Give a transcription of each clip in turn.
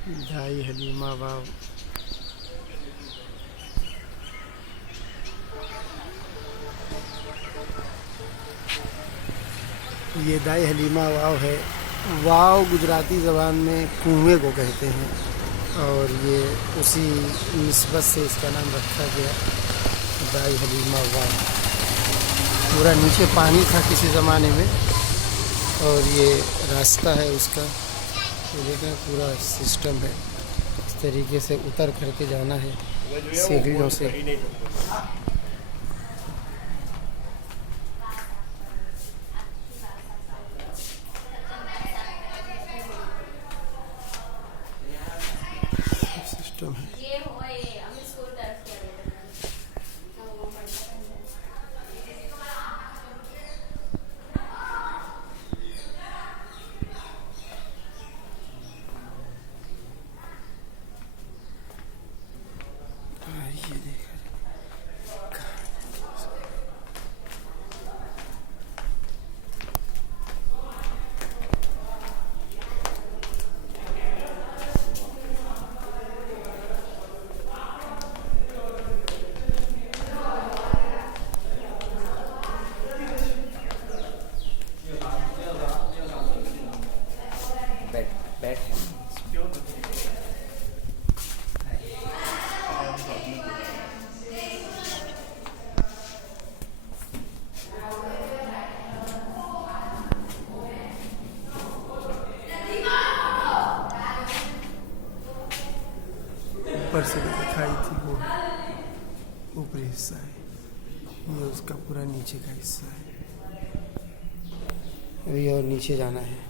दाई हलीमा वाव। ये दाई हलीमा वाव है। वाव गुजराती ज़बान में कुएं को कहते हैं और ये उसी निस्बत से इसका नाम रखा गया, दाई हलीमा वाव। पूरा नीचे पानी था किसी ज़माने में और ये रास्ता है उसका। ये देखें पूरा सिस्टम है, इस तरीके से उतर करके जाना है सीढ़ियों से। सिस्टम है। ये देखा बैठ है। ऊपर से भी दिखाई थी वो ऊपरी हिस्सा है, ये उसका पूरा नीचे का हिस्सा है। अभी और नीचे जाना है।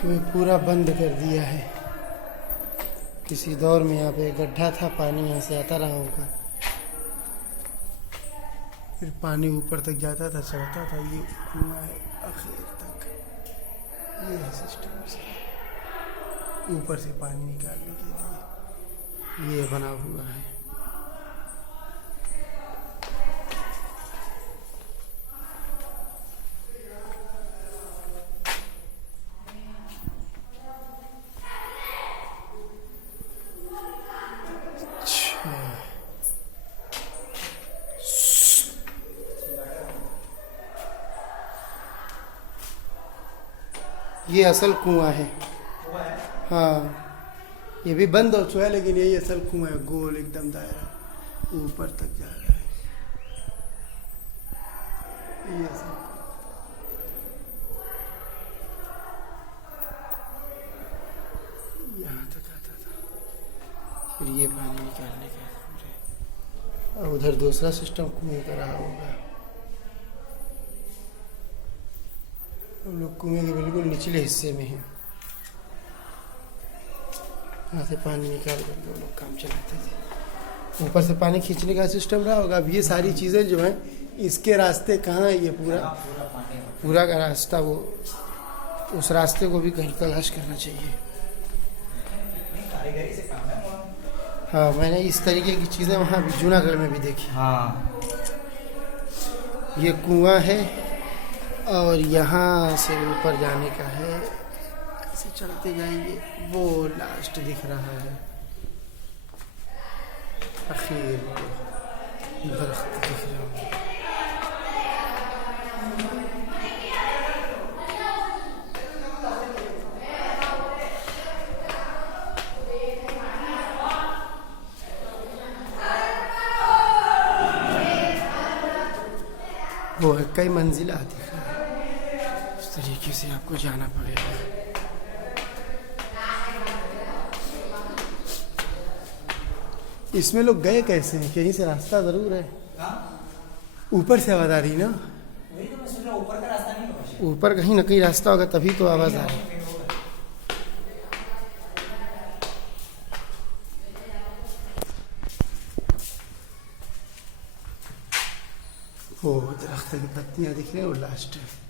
तुम्हें पूरा बंद कर दिया है। किसी दौर में यहाँ पे गड्ढा था, पानी यहाँ से आता रहा होगा, फिर पानी ऊपर तक जाता था, चढ़ता था। ये कुआं है आखिर तक। ये है सिस्टम से ऊपर से पानी निकालने के लिए ये बना हुआ है। ये असल कुआं है। हाँ, ये भी बंद हो चुका है लेकिन यही असल कुआं है, गोल एकदम दायरा ऊपर तक जा रहा है। ये असल यहाँ तक आता था, फिर ये पानी निकालने का। और उधर दूसरा सिस्टम कुएं का रहा होगा। हम लोग कुएं के बिल्कुल निचले हिस्से में हैं। यहाँ से पानी निकाल कर वो लोग काम चलाते थे। ऊपर से पानी खींचने का सिस्टम रहा होगा। अब ये सारी चीज़ें जो हैं, इसके रास्ते कहाँ है? ये पूरा का रास्ता, वो उस रास्ते को भी कहीं तलाश करना चाहिए। हाँ, मैंने इस तरीके की चीज़ें वहाँ भी जूनागढ़ में भी देखी। हाँ, ये कुआं है और यहाँ से ऊपर जाने का है। ऐसे चलते जाएंगे, वो लास्ट दिख रहा है, आखिर दरख्त दिख रहा है। वो है कई मंजिला दिख रहा है। इस तरीके से आपको जाना पड़ेगा। इसमें लोग गए कैसे हैं? कहीं से रास्ता ज़रूर है। ऊपर से आवाज़ आ रही ना, वही तो मैं सुन रहा हूँ, ऊपर का रास्ता नहीं होगा। ऊपर कहीं ना कहीं रास्ता होगा तभी तो आवाज़ आ रही। वो दरख्त की पत्तियाँ दिख रही हैं, वो लास्ट है।